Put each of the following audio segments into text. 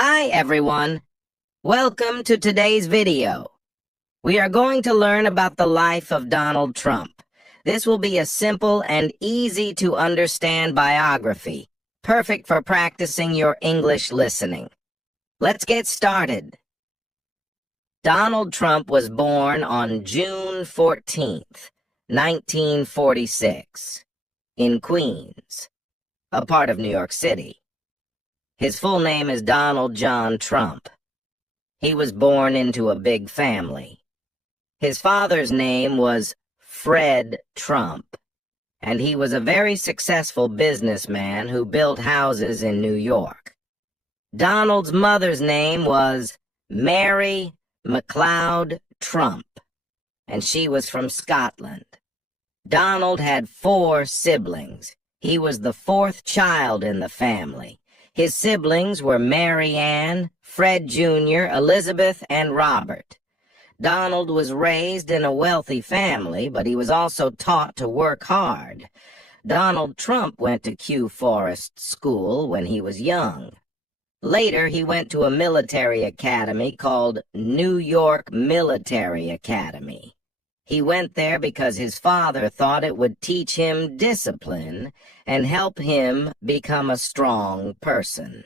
Hi everyone, welcome to today's video. We are going to learn about the life of Donald Trump. This will be a simple and easy to understand biography, perfect for practicing your English listening. Let's get started. Donald Trump was born on June 14th, 1946, in Queens, a part of New York City. His full name is Donald John Trump. He was born into a big family. His father's name was Fred Trump, and he was a very successful businessman who built houses in New York. Donald's mother's name was Mary MacLeod Trump, and she was from Scotland. Donald had 4 siblings. He was the 4th child in the family. His siblings were Mary Ann, Fred Jr., Elizabeth, and Robert. Donald was raised in a wealthy family, but he was also taught to work hard. Donald Trump went to Kew Forest School when he was young. Later, he went to a military academy called New York Military Academy. He went there because his father thought it would teach him discipline and help him become a strong person.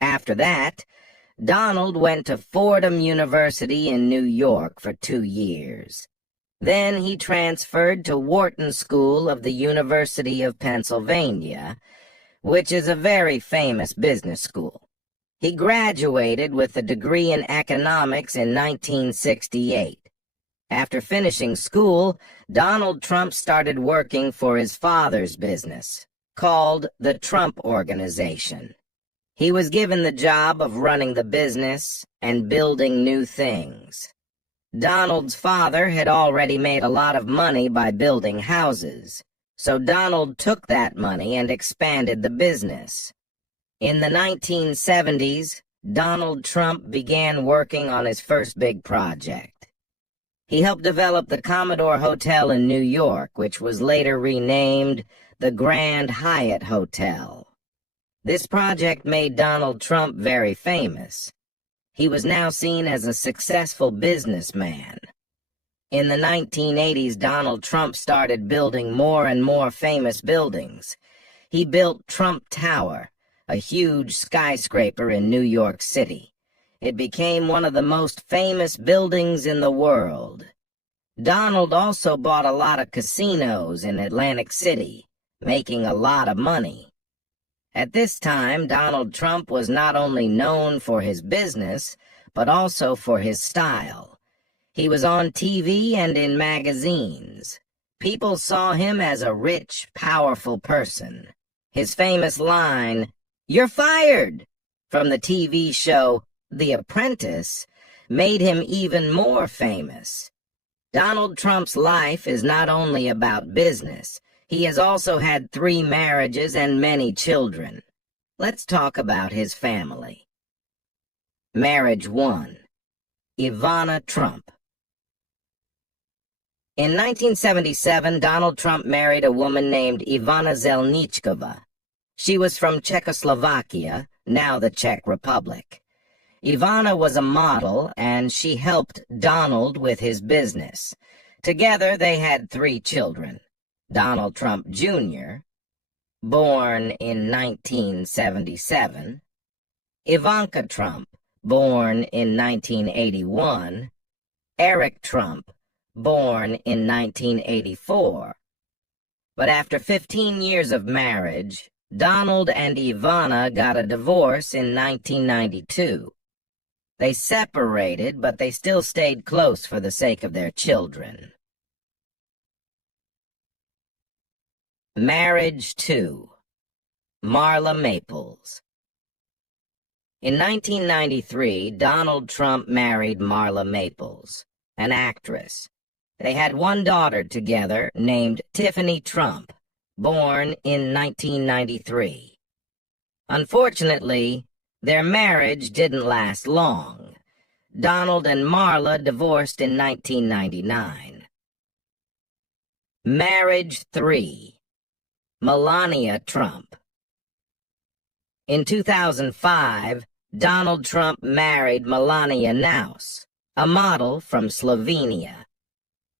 After that, Donald went to Fordham University in New York for 2 years. Then he transferred to Wharton School of the University of Pennsylvania, which is a very famous business school. He graduated with a degree in economics in 1968. After finishing school, Donald Trump started working for his father's business, called the Trump Organization. He was given the job of running the business and building new things. Donald's father had already made a lot of money by building houses, so Donald took that money and expanded the business. In the 1970s, Donald Trump began working on his first big project. He helped develop the Commodore Hotel in New York, which was later renamed the Grand Hyatt Hotel. This project made Donald Trump very famous. He was now seen as a successful businessman. In the 1980s, Donald Trump started building more and more famous buildings. He built Trump Tower, a huge skyscraper in New York City. It became one of the most famous buildings in the world. Donald also bought a lot of casinos in Atlantic City, making a lot of money. At this time, Donald Trump was not only known for his business, but also for his style. He was on TV and in magazines. People saw him as a rich, powerful person. His famous line, "You're fired," from the TV show The Apprentice, made him even more famous. Donald Trump's life is not only about business. He has also had 3 marriages and many children. Let's talk about his family. Marriage 1. Ivana Trump. In 1977, Donald Trump married a woman named Ivana Zelničková. She was from Czechoslovakia, now the Czech Republic. Ivana was a model, and she helped Donald with his business. Together, they had 3 children. Donald Trump Jr., born in 1977, Ivanka Trump, born in 1981, Eric Trump, born in 1984. But after 15 years of marriage, Donald and Ivana got a divorce in 1992. They separated, but they still stayed close for the sake of their children. Marriage 2. Marla Maples. In 1993, Donald Trump married Marla Maples, an actress. They had 1 daughter together named Tiffany Trump, born in 1993. Unfortunately, their marriage didn't last long. Donald and Marla divorced in 1999. Marriage 3. Melania Trump. In 2005, Donald Trump married Melania Naus, a model from Slovenia.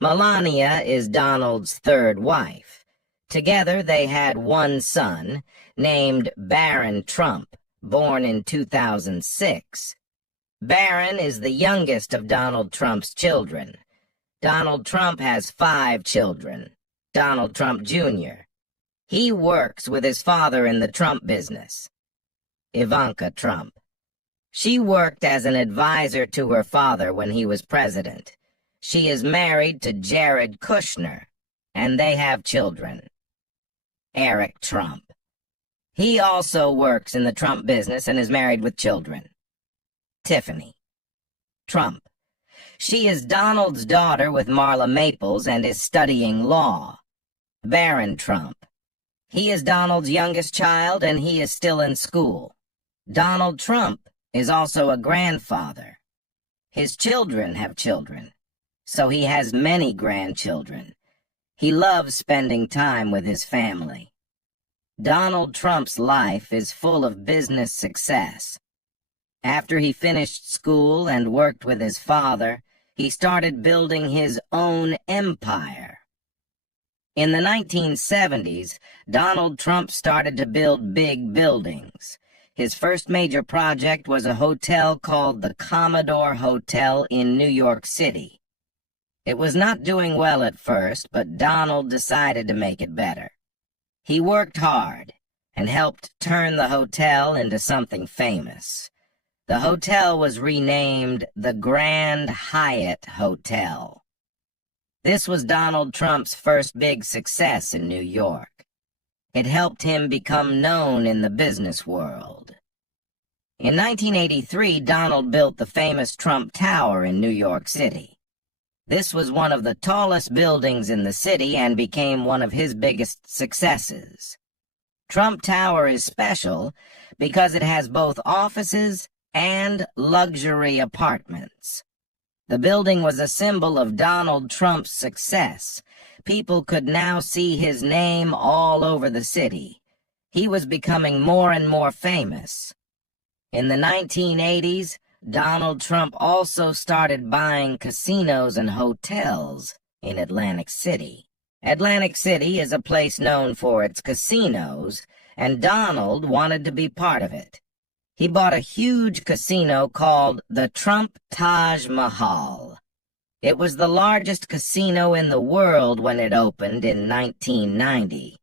Melania is Donald's third wife. Together they had one son, named Bahram Trump, born in 2006. Bahram is the youngest of Donald Trump's children. Donald Trump has 5 children. Donald Trump Jr. He works with his father in the Trump business. Ivanka Trump. She worked as an advisor to her father when he was president. She is married to Jared Kushner, and they have children. Eric Trump. He also works in the Trump business and is married with children. Tiffany Trump. She is Donald's daughter with Marla Maples and is studying law. Bahram Trump. He is Donald's youngest child and he is still in school. Donald Trump is also a grandfather. His children have children, so he has many grandchildren. He loves spending time with his family. Donald Trump's life is full of business success. After he finished school and worked with his father, he started building his own empire. In the 1970s, Donald Trump started to build big buildings. His first major project was a hotel called the Commodore Hotel in New York City. It was not doing well at first, but Donald decided to make it better. He worked hard and helped turn the hotel into something famous. The hotel was renamed the Grand Hyatt Hotel. This was Donald Trump's first big success in New York. It helped him become known in the business world. In 1983, Donald built the famous Trump Tower in New York City. This was one of the tallest buildings in the city and became one of his biggest successes. Trump Tower is special because it has both offices and luxury apartments. The building was a symbol of Donald Trump's success. People could now see his name all over the city. He was becoming more and more famous. In the 1980s, Donald Trump also started buying casinos and hotels in Atlantic City. Atlantic City is a place known for its casinos, and Donald wanted to be part of it. He bought a huge casino called the Trump Taj Mahal. It was the largest casino in the world when it opened in 1990.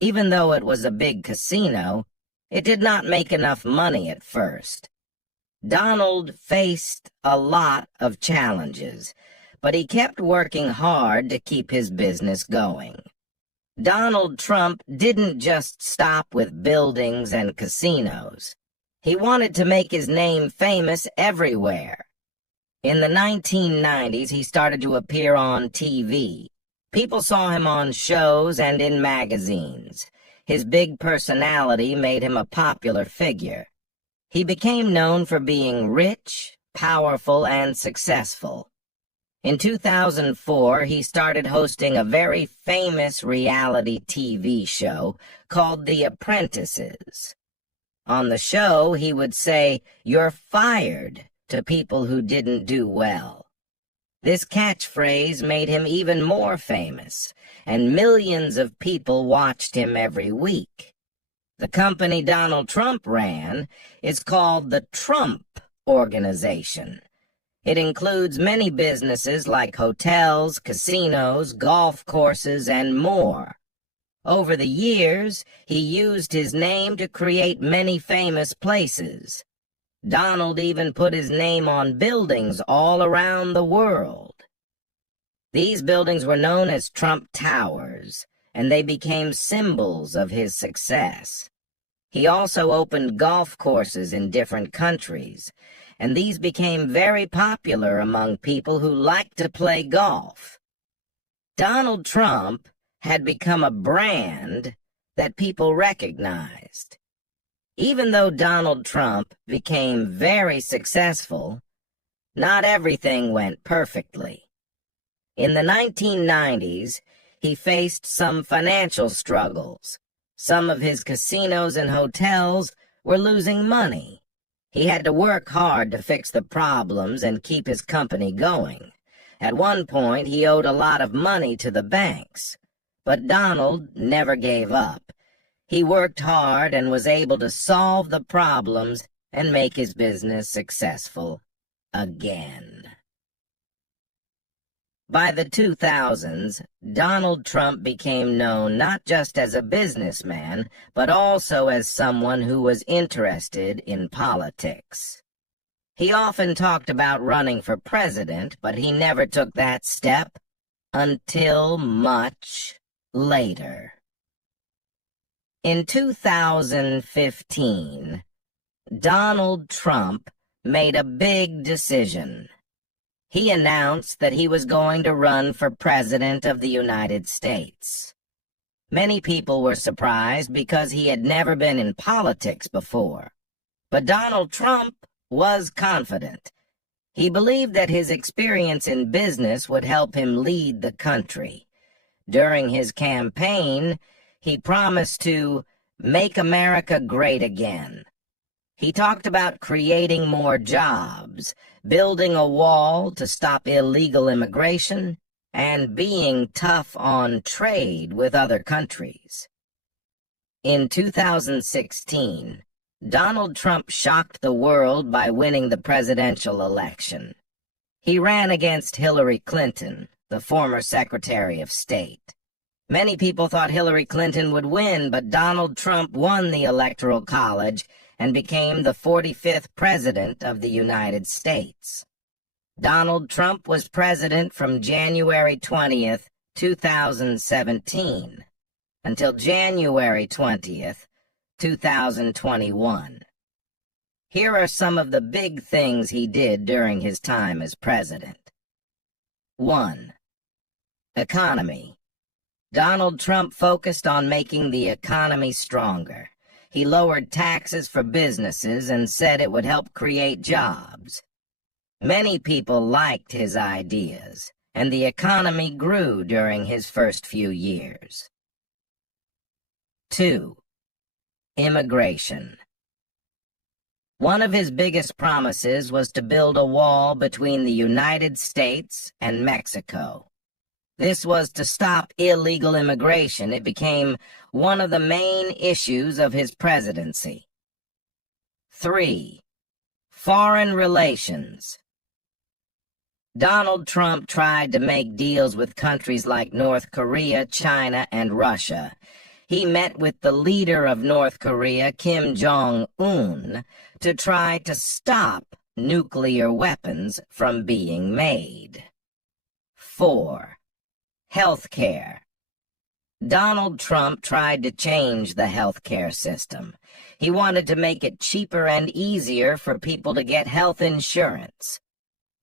Even though it was a big casino, it did not make enough money at first. Donald faced a lot of challenges, but he kept working hard to keep his business going. Donald Trump didn't just stop with buildings and casinos. He wanted to make his name famous everywhere. In the 1990s, he started to appear on TV. People saw him on shows and in magazines. His big personality made him a popular figure. He became known for being rich, powerful, and successful. In 2004, he started hosting a very famous reality TV show called The Apprentices. On the show, he would say, "You're fired," to people who didn't do well. This catchphrase made him even more famous, and millions of people watched him every week. The company Donald Trump ran is called the Trump Organization. It includes many businesses like hotels, casinos, golf courses, and more. Over the years, he used his name to create many famous places. Donald even put his name on buildings all around the world. These buildings were known as Trump Towers, and they became symbols of his success. He also opened golf courses in different countries, and these became very popular among people who liked to play golf. Donald Trump had become a brand that people recognized. Even though Donald Trump became very successful, not everything went perfectly. In the 1990s, he faced some financial struggles. Some of his casinos and hotels were losing money. He had to work hard to fix the problems and keep his company going. At one point, he owed a lot of money to the banks. But Donald never gave up. He worked hard and was able to solve the problems and make his business successful again. By the 2000s, Donald Trump became known not just as a businessman, but also as someone who was interested in politics. He often talked about running for president, but he never took that step until much later. In 2015, Donald Trump made a big decision. He announced that he was going to run for President of the United States. Many people were surprised because he had never been in politics before. But Donald Trump was confident. He believed that his experience in business would help him lead the country. During his campaign, he promised to make America great again. He talked about creating more jobs, building a wall to stop illegal immigration, and being tough on trade with other countries. In 2016, Donald Trump shocked the world by winning the presidential election. He ran against Hillary Clinton, the former Secretary of State. Many people thought Hillary Clinton would win, but Donald Trump won the Electoral College and became the 45th President of the United States. Donald Trump was president from January 20th, 2017, until January 20th, 2021. Here are some of the big things he did during his time as president. 1. Economy. Donald Trump focused on making the economy stronger. He lowered taxes for businesses and said it would help create jobs. Many people liked his ideas, and the economy grew during his first few years. 2. Immigration. One of his biggest promises was to build a wall between the United States and Mexico. This was to stop illegal immigration. It became one of the main issues of his presidency. 3. Foreign relations. Donald Trump tried to make deals with countries like North Korea, China, and Russia. He met with the leader of North Korea, Kim Jong-un, to try to stop nuclear weapons from being made. 4. Healthcare. Donald Trump tried to change the healthcare system. He wanted to make it cheaper and easier for people to get health insurance.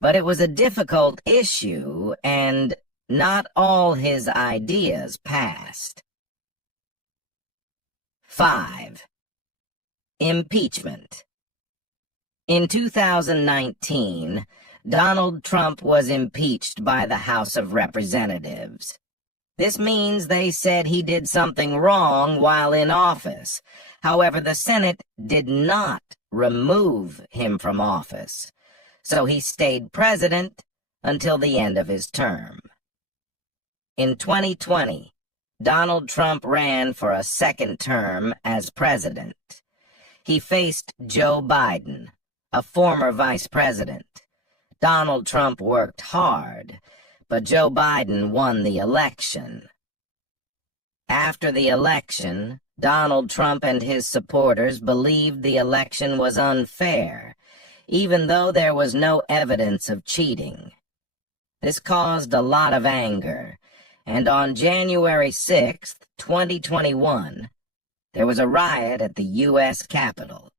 But it was a difficult issue, and not all his ideas passed. 5. Impeachment. In 2019, Donald Trump was impeached by the House of Representatives. This means they said he did something wrong while in office. However, the Senate did not remove him from office, so he stayed president until the end of his term. In 2020, Donald Trump ran for a second term as president. He faced Joe Biden, a former vice president. Donald Trump worked hard, but Joe Biden won the election. After the election, Donald Trump and his supporters believed the election was unfair, even though there was no evidence of cheating. This caused a lot of anger, and on January 6, 2021, there was a riot at the U.S. Capitol.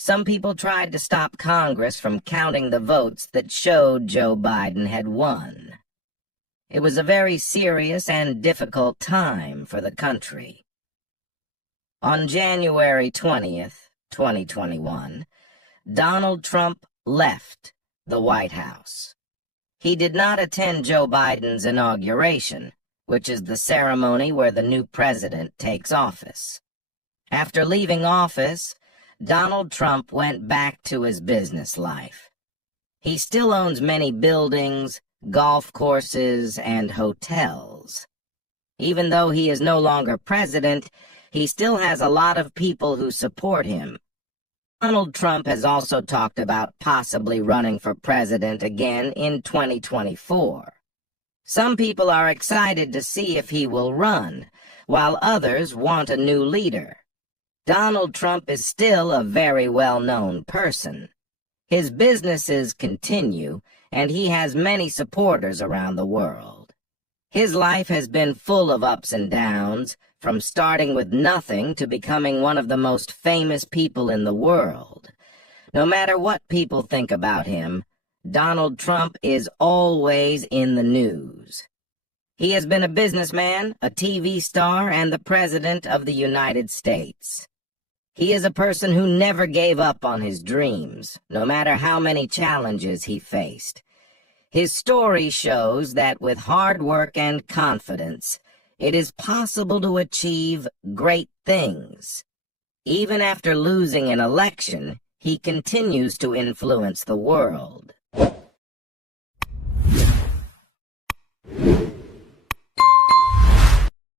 Some people tried to stop Congress from counting the votes that showed Joe Biden had won. It was a very serious and difficult time for the country. On January 20th, 2021, Donald Trump left the White House. He did not attend Joe Biden's inauguration, which is the ceremony where the new president takes office. After leaving office, Donald Trump went back to his business life. He still owns many buildings, golf courses, and hotels. Even though he is no longer president, he still has a lot of people who support him. Donald Trump has also talked about possibly running for president again in 2024. Some people are excited to see if he will run, while others want a new leader. Donald Trump is still a very well-known person. His businesses continue, and he has many supporters around the world. His life has been full of ups and downs, from starting with nothing to becoming one of the most famous people in the world. No matter what people think about him, Donald Trump is always in the news. He has been a businessman, a TV star, and the President of the United States. He is a person who never gave up on his dreams, no matter how many challenges he faced. His story shows that with hard work and confidence, it is possible to achieve great things. Even after losing an election, he continues to influence the world.